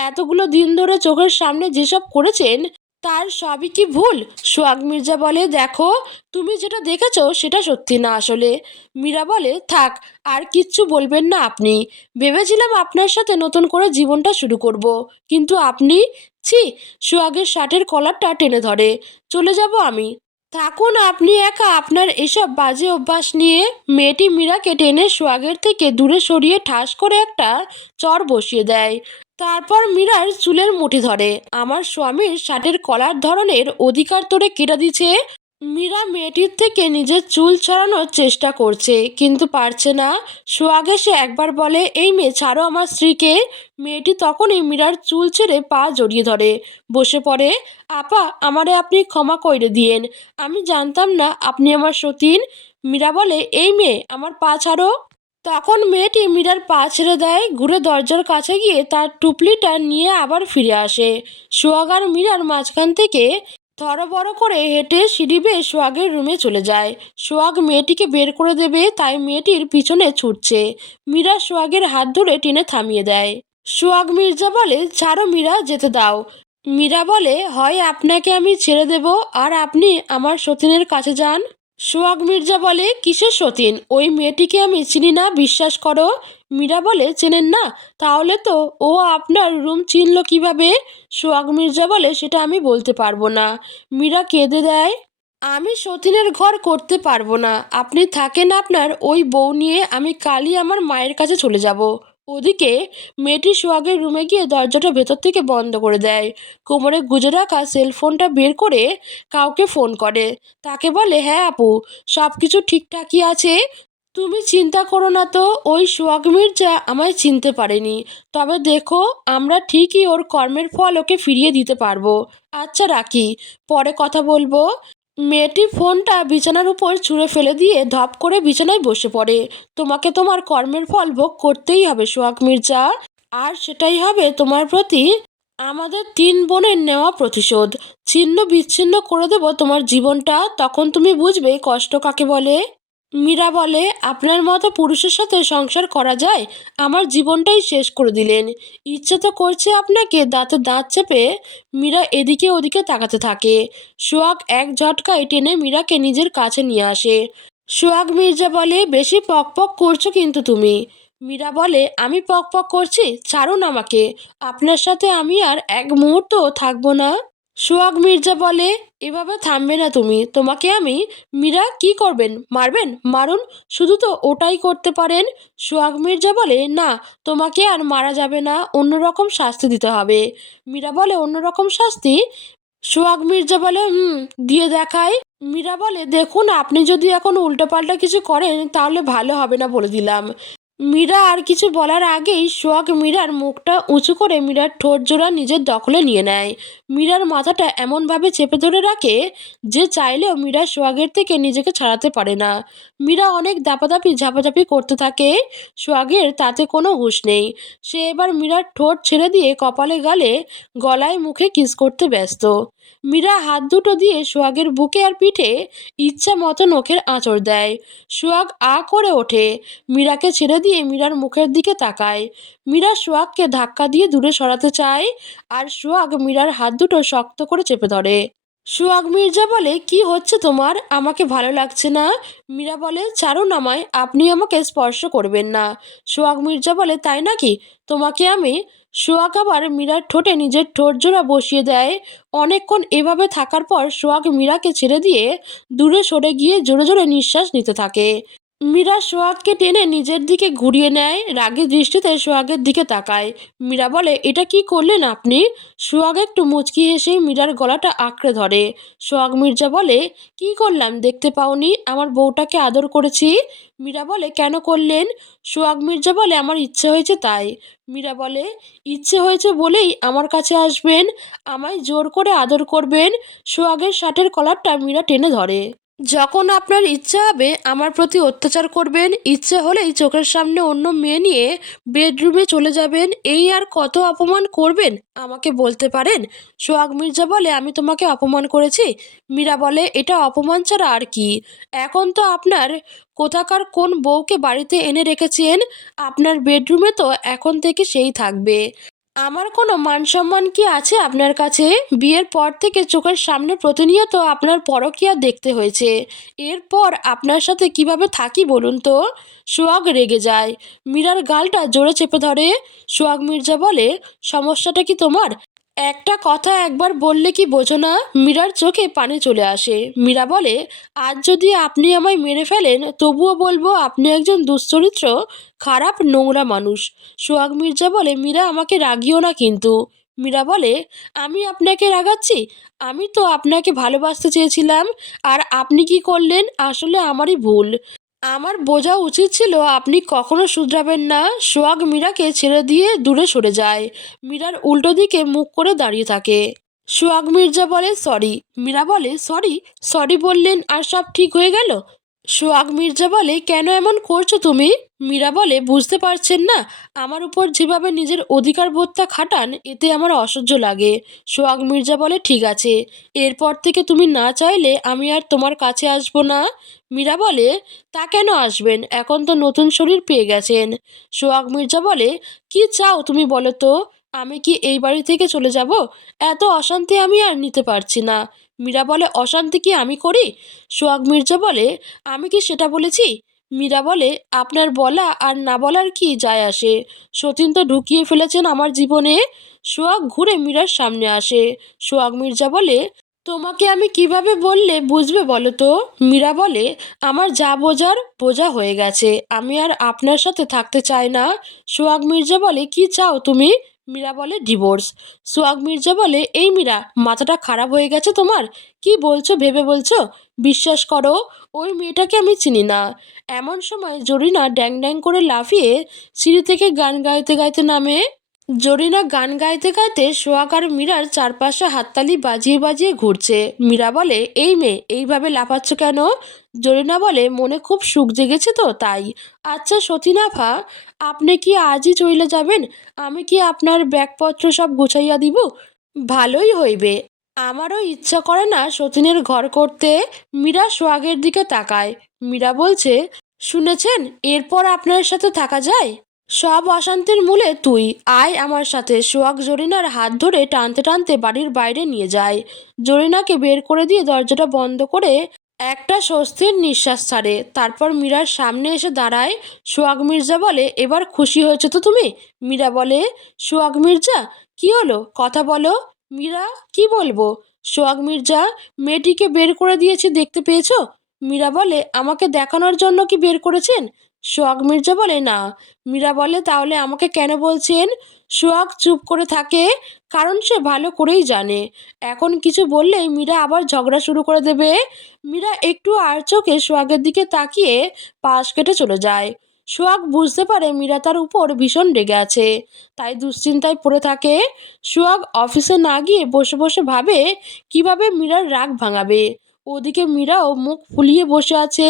এতগুলো দিন ধরে চোখের সামনে যেসব করেছেন, তার সবই কি ভুল? সোহাগ মির্জা বলে, দেখো, তুমি যেটা দেখেছো সেটা সত্যি না আসলে। মীরা বলে, থাক, আর কিচ্ছু বলবেন না আপনি। ভেবেছিলাম আপনার সাথে নতুন করে জীবনটা শুরু করব, কিন্তু আপনি, ছি। সোহাগের শার্টের কলারটা টেনে ধরে। চলে যাব আমি। থাকুন আপনি একা আপনার এসব বাজে অভ্যাস নিয়ে। মেয়েটি মীরাকে টেনে সোহাগের থেকে দূরে সরিয়ে ঠাস করে একটা চর বসিয়ে দেয়। তারপর মীরার চুলের মুঠি ধরে। আমার স্বামীর শার্টের কলার ধরনের অধিকার তোরে কেটে দিছে। মীরা মেয়েটির থেকে নিজের চুল ছড়ানোর চেষ্টা করছে, কিন্তু পারছে না। সোহাগ এসে একবার বলে, এই মেয়ে, ছাড়ো আমার স্ত্রীকে। মেয়েটি তখনই মীরার চুল ছেড়ে পা জড়িয়ে ধরে বসে পড়ে। আপা, আমারে আপনি ক্ষমা কইরে দিয়েন। আমি জানতাম না আপনি আমার সতীন। মীরা বলে, এই মেয়ে, আমার পা ছাড়ো। তখন মেয়েটি মীরার পা ছেড়ে দেয়। ঘুরে দরজার কাছে গিয়ে তার টুপলিটা নিয়ে আবার ফিরে আসে। সোহাগ আর মীরার মাঝখান থেকে বড় করে হেঁটে সিঁড়ি বেয়ে সোহাগের রুমে চলে যায়। সোহাগ মেয়েটিকে বের করে দেবে, তাই মেয়েটির পিছনে ছুটছে। মীরা সোহাগের হাত ধরে টেনে থামিয়ে দেয়। সোহাগ মির্জা বলে, ছাড়ো মীরা, যেতে দাও। মীরা বলে, হয় আপনাকে আমি ছেড়ে দেব, আর আপনি আমার সতীনের কাছে যান। সোহাগ মির্জা বলে, কিসের সতীন? ওই মেয়েটিকে আমি চিনি না, বিশ্বাস করো। মীরা বলে, চেনেন না? তাহলে তো ও আপনার রুম চিনল কিভাবে? সোহাগ মির্জা বলে, সেটা আমি বলতে পারবো না। মীরা কেঁদে দেয়, আমি সতীনের ঘর করতে পারবো না। আপনি থাকেন আপনার ওই বউ নিয়ে, আমি কালই আমার মায়ের কাছে চলে যাব। ওদিকে মেয়েটি সোহাগের রুমে গিয়ে দরজাটা ভেতর থেকে বন্ধ করে দেয়। কোমরে গুজে রাখা সেলফোনটা বের করে কাউকে ফোন করে। তাকে বলে, হ্যাঁ আপু, সব কিছু ঠিকঠাকই আছে। তুমি চিন্তা করো না তো, ওই সোহাগ মির্জা আমায় চিনতে পারেনি। তবে দেখো, আমরা ঠিকই ওর কর্মের ফল ওকে ফিরিয়ে দিতে পারবো। আচ্ছা রাখি, পরে কথা বলবো। মেয়েটি ফোনটা বিছানার উপর ছুঁড়ে ফেলে দিয়ে ধপ করে বিছানায় বসে পড়ে। তোমাকে তোমার কর্মের ফল ভোগ করতেই হবে সোহাগ মির্জা, আর সেটাই হবে তোমার প্রতি আমাদের 3 বোনের নেওয়া প্রতিশোধ। ছিন্ন বিচ্ছিন্ন করে দেব তোমার জীবনটা, তখন তুমি বুঝবে কষ্ট কাকে বলে। মীরা বলে, আপনার মতো পুরুষের সাথে সংসার করা যায়? আমার জীবনটাই শেষ করে দিলেন। ইচ্ছে তো করছে আপনাকে দাঁতে দাঁত চেপে। মীরা এদিকে ওদিকে তাকাতে থাকে। সোহাগ এক ঝটকায় টেনে মীরাকে নিজের কাছে নিয়ে আসে। সোহাগ মির্জা বলে, বেশি পক পক করছো কিন্তু তুমি। মীরা বলে, আমি পক পক করছি? ছাড়ুন আমাকে, আপনার সাথে আমি আর এক মুহূর্তও থাকবো না। সোহাগ মির্জা বলে, এভাবে থামবে না তুমি, তোমাকে আমি। মীরা, কি করবেন? মারবেন? মারুন, শুধু তো ওটাই করতে পারেন। সোহাগ মির্জা বলে, না, তোমাকে আর মারা যাবে না, অন্যরকম শাস্তি দিতে হবে। মীরা বলে, অন্যরকম শাস্তি? সোহাগ মির্জা বলে, দিয়ে দেখায়। মীরা বলে, দেখুন, আপনি যদি এখন উল্টোপাল্টা কিছু করেন তাহলে ভালো হবে না বলে দিলাম। মীরা আর কিছু বলার আগেই সোহাগ মীরার মুখটা উঁচু করে মীরার ঠোঁট জোড়া নিজের দখলে নিয়ে নেয়। মীরার মাথাটা এমনভাবে চেপে ধরে রাখে যে চাইলেও মীরা সোহাগের থেকে নিজেকে ছাড়াতে পারে না। মীরা অনেক দাপাদাপি ঝাপাঝাপি করতে থাকে। সোহাগের তাতে কোনো হুঁশ নেই। সে এবার মীরার ঠোঁট ছেড়ে দিয়ে কপালে গালে গলায় মুখে কিস করতে ব্যস্ত। মীরা হাত দুটো দিয়ে সোহাগের বুকে আর পিঠে ইচ্ছা মতো নখের আঁচড় দেয়। সোহাগ আ করে ওঠে। মীরাকে ছেড়ে দিয়ে মীরার মুখের দিকে তাকায়। মীরা সোহাগকে ধাক্কা দিয়ে দূরে সরাতে চায়, আর সোহাগ মীরার হাত দুটো শক্ত করে চেপে ধরে। সোহাগ মির্জা বলে, কি হচ্ছে তোমার? আমাকে ভালো লাগছে না। মীরা বলে, ছাড়ুন আমায়, আপনি আমাকে স্পর্শ করবেন না। সোহাগ মির্জা বলে, তাই নাকি? তোমাকে আমি। সোহাগ আবার মীরার ঠোঁটে নিজের ঠোঁট জোড়া বসিয়ে দেয়। অনেকক্ষণ এভাবে থাকার পর সোহাগ মীরাকে ছেড়ে দিয়ে দূরে সরে গিয়ে জোরে জোরে নিঃশ্বাস নিতে থাকে। মীরা সোহাগকে টেনে নিজের দিকে ঘুরিয়ে নেয়, রাগী দৃষ্টিতে সোহাগের দিকে তাকায়। মীরা বলে, এটা কি করলেন আপনি? সোহাগ একটু মুচকি হেসে মীরার গলাটা আঁকড়ে ধরে। সোহাগ মির্জা বলে, কি করলাম দেখতে পাওনি? আমার বউটাকে আদর করেছি। মীরা বলে, কেন করলেন? সোহাগ মির্জা বলে, আমার ইচ্ছে হয়েছে তাই। মীরা বলে, ইচ্ছে হয়েছে বলেই আমার কাছে আসবেন, আমায় জোর করে আদর করবেন? সোহাগের শার্টের কলারটা মীরা টেনে ধরে। যখন আপনার ইচ্ছে হবে আমার প্রতি অত্যাচার করবেন, ইচ্ছে হলেই চোখের সামনে অন্য মেয়ে নিয়ে বেডরুমে চলে যাবেন, এই আর কত অপমান করবেন আমাকে বলতে পারেন? সোহাগ মির্জা বলে, আমি তোমাকে অপমান করেছি? মীরা বলে, এটা অপমান ছাড়া আর কি? এখন তো আপনার কোথাকার কোন বউকে বাড়িতে এনে রেখেছেন, আপনার বেডরুমে তো এখন থেকে সেই থাকবে। আমার কোনো মান সম্মান কি আছে আপনার কাছে? বিয়ের পর থেকে চোখের সামনে প্রতিনিয়ত আপনার পরকীয়া দেখতে হয়েছে, এরপর আপনার সাথে কিভাবে থাকি বলুন তো? সোহাগ রেগে যায়। মীরার গালটা জোরে চেপে ধরে। সোহাগ মির্জা বলে, সমস্যাটা কি তোমার? একটা কথা একবার বললে কি বোঝো না? মীরার চোখে পানি চলে আসে। মীরা বলে, আজ যদি আপনি আমায় মেরে ফেলেন তবুও বলবো আপনি একজন দুশ্চরিত্র, খারাপ, নোংরা মানুষ। সোহাগ মির্জা বলে, মীরা, আমাকে রাগিও না কিন্তু। মীরা বলে, আমি আপনাকে রাগাচ্ছি? আমি তো আপনাকে ভালোবাসতে চেয়েছিলাম, আর আপনি কি করলেন? আসলে আমারই ভুল। আমার বোঝা উচিত ছিল আপনি কখনো শুধরাবেন না। সোহাগ মীরাকে ছেড়ে দিয়ে দূরে সরে যায়। মীরার উল্টো দিকে মুখ করে দাঁড়িয়ে থাকে। সোহাগ মির্জা বলে, সরি। মীরা বলে, সরি? সরি বললেন আর সব ঠিক হয়ে গেল? সোহাগ মির্জা বলে, কেন এমন করছো তুমি? মীরা বলে, বুঝতে পারছেন না? আমার উপর যেভাবে নিজের অধিকার বোধটা খাটান এতে আমার অসহ্য লাগে। সোহাগ মির্জা বলে, ঠিক আছে, এরপর থেকে তুমি না চাইলে আমি আর তোমার কাছে আসবো না। মীরা বলে, তা কেন আসবেন? এখন তো নতুন শরীর পেয়ে গেছেন। সোহাগ মির্জা বলে, কি চাও তুমি বলো তো? আমি কি এই বাড়ি থেকে চলে যাব? এত অশান্তি আমি আর নিতে পারছি না। মীরা বলে, অশান্তি কি আমি করি? সোহাগ মির্জা বলে, আমি কি সেটা বলেছি? মীরা বলে, আপনার বলা আর না বলার কি যায় আসে? সতীন তো ঢুকিয়ে ফেলেছেন আমার জীবনে। সোহাগ ঘুরে মীরার সামনে আসে। সোহাগ মির্জা বলে, তোমাকে আমি কিভাবে বললে বুঝবে বলো তো? মীরা বলে, আমার যা বোঝার বোঝা হয়ে গেছে, আমি আর আপনার সাথে থাকতে চাই না। সোহাগ মির্জা বলে, কি চাও তুমি? মীরা বলে, ডিভোর্স। সোহাগ মির্জা বলে, এই মীরা, মাথাটা খারাপ হয়ে গেছে তোমার? কি বলছো ভেবে বলছো? বিশ্বাস করো, ওই মেয়েটাকে আমি চিনি না। এমন সময় জরিনা ড্যাং ড্যাং করে লাফিয়ে সিঁড়ি থেকে গান গাইতে গাইতে নামে। জরিনা গান গাইতে গাইতে সোহাগ আর মীরার চারপাশে হাততালি বাজিয়ে বাজিয়ে ঘুরছে। মীরা বলে, এই মেয়ে এইভাবে লাফাচ্ছ কেন? জরিনা বলে, মনে খুব সুখ জেগেছে তো তাই। আচ্ছা সতীনাভা, আপনি কি আজই চলে যাবেন? আমি কি আপনার ব্যাগপত্র সব গুছাইয়া দিব? ভালোই হইবে। আমারও ইচ্ছা করে না সতীনের ঘর করতে। মীরা সোহাগের দিকে তাকায়। মীরা বলছে, শুনেছেন, এরপর আপনার সাথে থাকা যায়? সব অশান্তির মূলে তুই। আয় আমার সাথে। সোহাগ জরিনার হাত ধরে টানতে টানতে বাড়ির বাইরে নিয়ে যায়। জরিনাকে বের করে দিয়ে দরজাটা বন্ধ করে একটা স্বস্তির নিঃশ্বাস ছাড়ে। তারপর মীরার সামনে এসে দাঁড়ায়। সোহাগ মির্জা বলে, এবার খুশি হয়েছে তো তুমি? মীরা বলে, সোহাগ মির্জা, কি হলো, কথা বলো। মীরা, কি বলবো? সোহাগ মির্জা, মেয়েটিকে বের করে দিয়েছি, দেখতে পেয়েছো? মীরা বলে, আমাকে দেখানোর জন্য কি বের করেছেন? সোহাগ মির্জা বলে, না। মীরা বলে, তাহলে আমাকে কেন বলছেন? সোহাগ চুপ করে থাকে, কারণ সে ভালো করেই জানে এখন কিছু বললেই মীরা আবার ঝগড়া শুরু করে দেবে। মীরা একটু আর চোখে সোহাগের দিকে তাকিয়ে পাশ কেটে চলে যায়। সোহাগ বুঝতে পারে মীরা তার উপর ভীষণ রেগে আছে, তাই দুশ্চিন্তায় পড়ে থাকে। সোহাগ অফিসে না গিয়ে বসে বসে ভাবে কিভাবে মীরার রাগ ভাঙাবে। ওদিকে মীরাও মুখ ফুলিয়ে বসে আছে।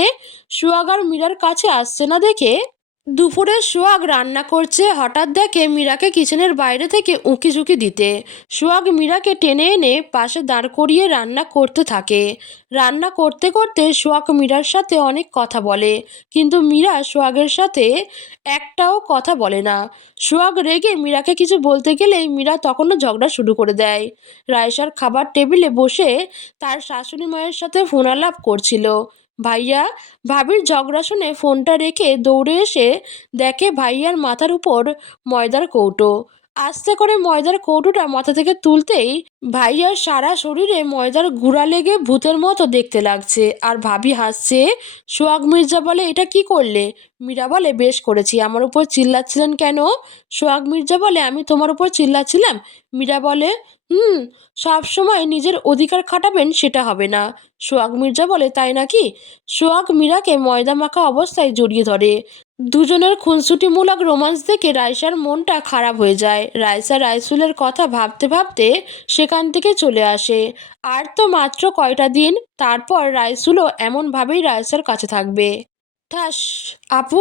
সোহাগ আর মীরার কাছে আসছে না দেখে দুপুরে সোহাগ রান্না করছে, হঠাৎ দেখে মীরাকে কিচেনের বাইরে থেকে উঁকি ঝুঁকি দিতে। সোহাগ মীরাকে টেনে এনে পাশে দাঁড় করিয়ে রান্না করতে থাকে। রান্না করতে করতে সোহাগ মীরার সাথে অনেক কথা বলে, কিন্তু মীরা সোহাগের সাথে একটাও কথা বলে না। সোহাগ রেগে মীরাকে কিছু বলতে গেলেই মীরা তখনও ঝগড়া শুরু করে দেয়। রায়সার খাবার টেবিলে বসে তার শাশুড়ি মায়ের সাথে ফোনালাপ করছিল। ভাইয়া ভাবির ঝগড়া শুনে ফোনটা রেখে দৌড়ে এসে দেখে ভাইয়ার মাথার উপর ময়দার কৌটো। আস্তে করে ময়দার কৌটোটা মাথা থেকে তুলতেই ভাইয়ার সারা শরীরে ময়দার গুঁড়া লেগে ভূতের মতো দেখতে লাগছে। আর ভাবি হাসছে। সোহাগ মির্জা বলে, এটা কি করলে? মীরা বলে, বেশ করেছি। আমার উপর চিল্লাচ্ছিলেন কেন? সোহাগ মির্জা বলে, আমি তোমার উপর চিল্লাচ্ছিলাম? মীরা বলে, হুম, সব সময় নিজের অধিকার খাটাবেন সেটা হবে না। সোহাগ মির্জা বলে, তাই নাকি? সোহাগ মীরাকে ময়দা মাখা অবস্থায় জড়িয়ে ধরে। দুজনের খুনসুটিমূলক রোমান্স দেখে রাইসার মনটা খারাপ হয়ে যায়। রাইসা রাইসুলের কথা ভাবতে ভাবতে সেখান থেকে চলে আসে। আর তো মাত্র কয়টা দিন, তারপর রাইসুলও এমনভাবেই রাইসার কাছে থাকবে। ঠাস, আপু,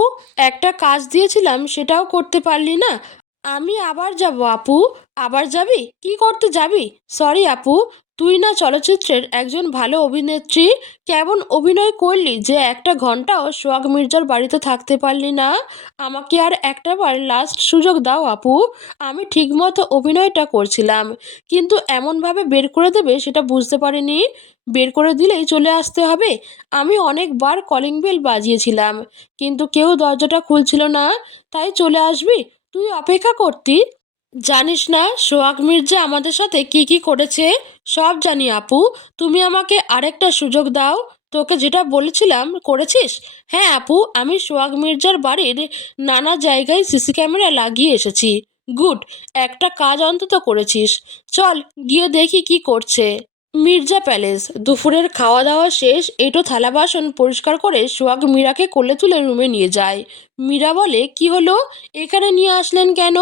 একটা কাজ দিয়েছিলাম সেটাও করতে পারলি না। আমি আবার যাব আপু। আবার যাবি? কি করতে যাবি? সরি আপু, তুই না চলচ্চিত্রের একজন ভালো অভিনেত্রী, কেমন অভিনয় করলি যে একটা ঘন্টাও সোহাগ মির্জার বাড়িতে থাকতে পারলি না। আমাকে আর একটাবার লাস্ট সুযোগ দাও আপু। আমি ঠিকমতো অভিনয়টা করছিলাম, কিন্তু এমনভাবে বের করে দেবে সেটা বুঝতে পারিনি। বের করে দিলেই চলে আসতে হবে? আমি অনেকবার কলিং বেল বাজিয়েছিলাম, কিন্তু কেউ দরজাটা খুলছিল না, তাই চলে আসবি? তুই অপেক্ষা করতি। জানিস না সোহাগ মির্জা আমাদের সাথে কি কি করেছে? সব জানি আপু। তুমি আমাকে আরেকটা সুযোগ দাও। তোকে যেটা বলেছিলাম করেছিস? হ্যাঁ আপু, আমি সোহাগ মির্জার বাড়ির নানা জায়গায় সিসি ক্যামেরা লাগিয়ে এসেছি। গুড, একটা কাজ অন্তত করেছিস। চল গিয়ে দেখি কি করছে। মির্জা প্যালেস। দুপুরের খাওয়া দাওয়া শেষ। এঁটো থালা বাসন পরিষ্কার করে সোহাগ মীরাকে কোলে তুলে রুমে নিয়ে যায়। মীরা বলে, কি হলো, এখানে নিয়ে আসলেন কেন?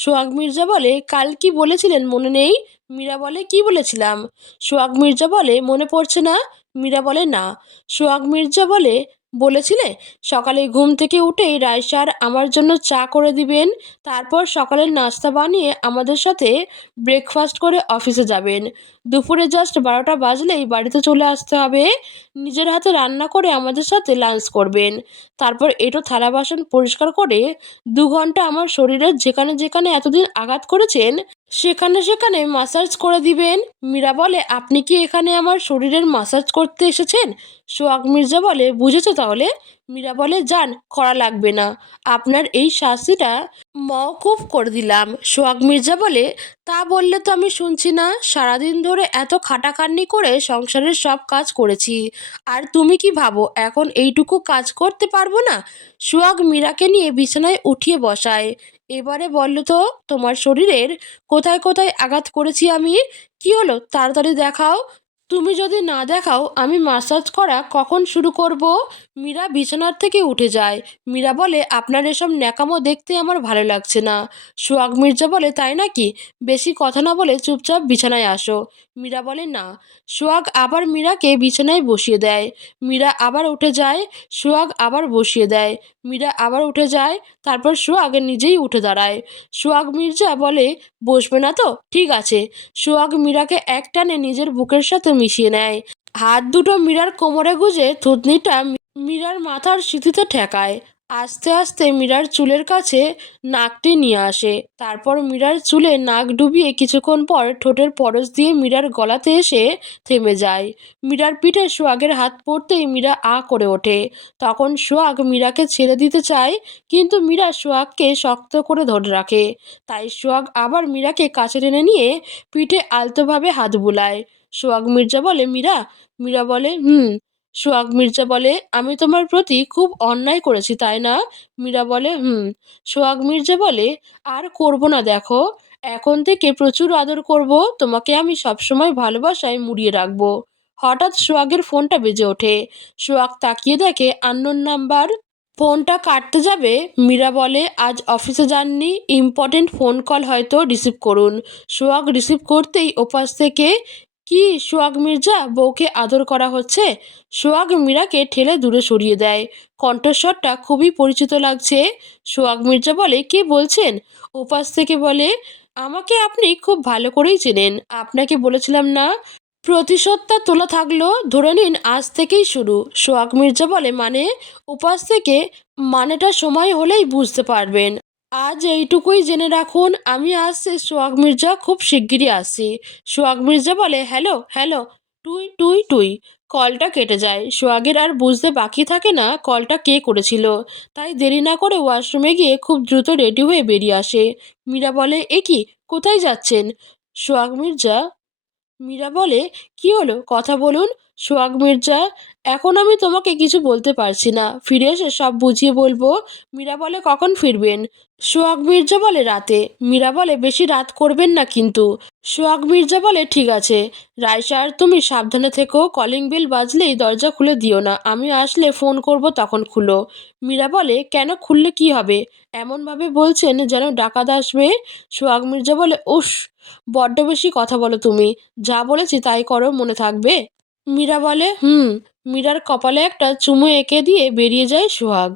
সোহাগ মির্জা বলে, কাল কি বলেছিলেন মনে নেই? মীরা বলে, কি বলেছিলাম? সোহাগ মির্জা বলে, মনে পড়ছে না? মীরা বলে, না। সোহাগ মির্জা বলে, বলেছিলে সকালে ঘুম থেকে উঠেই রায়সার আমার জন্য চা করে দিবেন, তারপর সকালের নাস্তা বানিয়ে আমাদের সাথে ব্রেকফাস্ট করে অফিসে যাবেন। দুপুরে জাস্ট 12টা বাজলেই বাড়িতে চলে আসতে হবে। নিজের হাতে রান্না করে আমাদের সাথে লাঞ্চ করবেন। তারপর এঁটো থালা বাসন পরিষ্কার করে 2 ঘন্টা আমার শরীরের যেখানে যেখানে এতদিন আঘাত করেছেন সেখানে সেখানে মাসাজ করে দিবেন। মীরা বলে, আপনি কি এখানে আমার শরীরের মাসাজ করতে এসেছেন? সোহাগ মির্জা বলে, বুঝেছো তাহলে? মীরা বলে, যান, করা লাগবে না। আপনার এই শাস্তিটা মওকুফ করে দিলাম। সোহাগ মির্জা বলে, তা বললে তো আমি শুনছি না। সারাদিন ধরে এত খাটাখাটনি করে সংসারের সব কাজ করেছি, আর তুমি কি ভাবো এখন এইটুকু কাজ করতে পারবো না? সোহাগ মীরাকে নিয়ে বিছানায় উঠিয়ে বসায়। এবারে বললো তো তোমার শরীরের কোথায় কোথায় আঘাত করেছি আমি? কি হলো, তাড়াতাড়ি দেখাও। তুমি যদি না দেখাও আমি ম্যাসাজ করা কখন শুরু করব? মীরা বিছানার থেকে উঠে যায়। মীরা বলে, আপনার এসব ন্যাকামো দেখতে আমার ভালো লাগছে না। সোহাগ মির্জা বলে, তাই নাকি? বেশি কথা না বলে চুপচাপ বিছানায় আসো। মীরা বলে, না। সোহাগ আবার মীরাকে বিছানায় বসিয়ে দেয়। মীরা আবার উঠে যায়। সোহাগ আবার বসিয়ে দেয়। মীরা আবার উঠে যায়। তারপর সোহাগ নিজেই উঠে দাঁড়ায়। সোহাগ মির্জা বলে, বসবে না তো? ঠিক আছে। সোহাগ মীরাকে একটানে নিজের বুকের সাথে মিশিয়ে নেয়। হাত দুটো মীরার কোমরে গুজে থুতনিটা মীরার মাথার সিঁথিতে ঠেকায়। আস্তে আস্তে মীরার চুলের কাছে নাকটি নিয়ে আসে। তারপর মীরার চুলে নাক ডুবিয়ে কিছুক্ষণ পর ঠোঁটের পরশ দিয়ে মীরার গলাতে এসে থেমে যায়। মীরার পিঠে সোহাগের হাত পড়তেই মীরা আ করে ওঠে। তখন সোহাগ মীরাকে ছেড়ে দিতে চায়, কিন্তু মীরা সোহাগকে শক্ত করে ধরে রাখে। তাই সোহাগ আবার মীরাকে কাছে টেনে নিয়ে পিঠে আলতোভাবে হাত বুলায়। সোহাগ মির্জা বলে, মীরা? মীরা বলে, হুম। সোহাগ মির্জা বলে, আমি তোমার প্রতি খুব অন্যায় করেছি, তাই না? মীরা বলে, হুম। সোহাগ মির্জা বলে, আর করব না, দেখো। এখন থেকে প্রচুর আদর করব। তোমাকে আমি সবসময় ভালোবাসায় মুড়িয়ে রাখবো। হঠাৎ সোহাগের ফোনটা বেজে ওঠে। সোহাগ তাকিয়ে দেখে আননোন নাম্বার। ফোনটা কাটতে যাবে, মীরা বলে, আজ অফিসে যাননি, ইম্পর্টেন্ট ফোন কল হয়তো, রিসিভ করুন। সোহাগ রিসিভ করতেই ওপাশ থেকে, কি সোহাগ মির্জা, বউকে আদর করা হচ্ছে? সোহাগ মীরাকে ঠেলে দূরে সরিয়ে দেয়। কণ্ঠস্বরটা খুবই পরিচিত লাগছে। সোহাগ মির্জা বলে, কে বলছেন? ওপাশ থেকে বলে, আমাকে আপনি খুব ভালো করেই চেনেন। আপনাকে বলেছিলাম না, প্রতিশোধটা তোলা থাকলো, ধরে নিন আজ থেকেই শুরু। সোহাগ মির্জা বলে, মানে? উপাস থেকে, মানেটা সময় হলেই বুঝতে পারবেন। আজ এইটুকুই জেনে রাখুন, আমি আসছি। সোহাগ মির্জা, খুব শিগগিরই আসছি। সোহাগ মির্জা বলে, হ্যালো হ্যালো, টুই টুই টুই। কলটা কেটে যায়। সোহাগের আর বুঝতে বাকি থাকে না কলটা কে করেছিল। তাই দেরি না করে ওয়াশরুমে গিয়ে খুব দ্রুত রেডি হয়ে বেরিয়ে আসে। মীরা বলে, এ কি, কোথায় যাচ্ছেন? সোহাগ মির্জা মীরা বলে, কি হলো, কথা বলুন। সোহাগ মির্জা, এখন আমি তোমাকে কিছু বলতে পারছি না, ফিরে এসে সব বুঝিয়ে বলবো। মীরা বলে, কখন ফিরবেন? সোহাগ মির্জা বলে, রাতে। মীরা বলে, বেশি রাত করবেন না কিন্তু। সোহাগ মির্জা বলে, ঠিক আছে। রাইসার, তুমি সাবধানে থেকো, কলিং বেল বাজলেই দরজা খুলে দিও না, আমি আসলে ফোন করব, তখন খুলো। মীরা বলে, কেন, খুললে কি হবে? এমনভাবে বলছেন যেন ডাকাত আসবে। সোহাগ মির্জা বলে, উস, বড্ড বেশি কথা বলো তুমি। যা বলেছি তাই করো, মনে থাকবে? মীরা বলে, হুম। মীরার কপালে একটা চুমু এঁকে দিয়ে বেরিয়ে যায় সোহাগ।